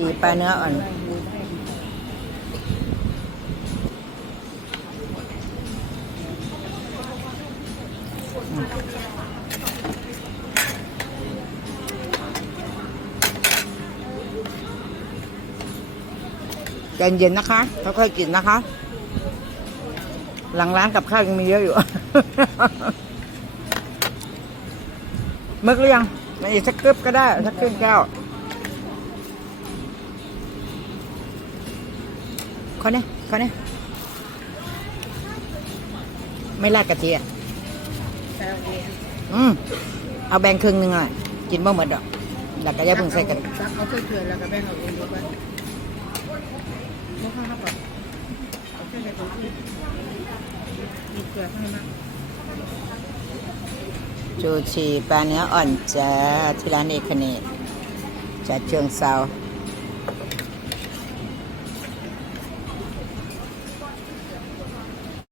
สีปลาเนื้ออ่อน ใจเย็นๆนะคะค่อยๆกินนะคะ หลังร้านกับข้าวยังมีเยอะอยู่ มึกหรือยังมาอีกสักกึบก็ได้ สักครึ่งแก้ว เขาเนี่ยเขาเนี่ยไม่ราดกะทิอะอืมเอาแบ่งครึ่งหนึงอะกินบ่หมดดอกแล้วก็อย่าเพิ่งใส่กันตักเอาเกลือแล้วก็แบ่งเอาเองดีกว่าไม่ข้าวก่อนเอาแค่ในตัวที่มีเกลือให้มากจูชีปลาเนื้ออ่อนจ้าที่ร้านเอกเนตจากเชิงเซา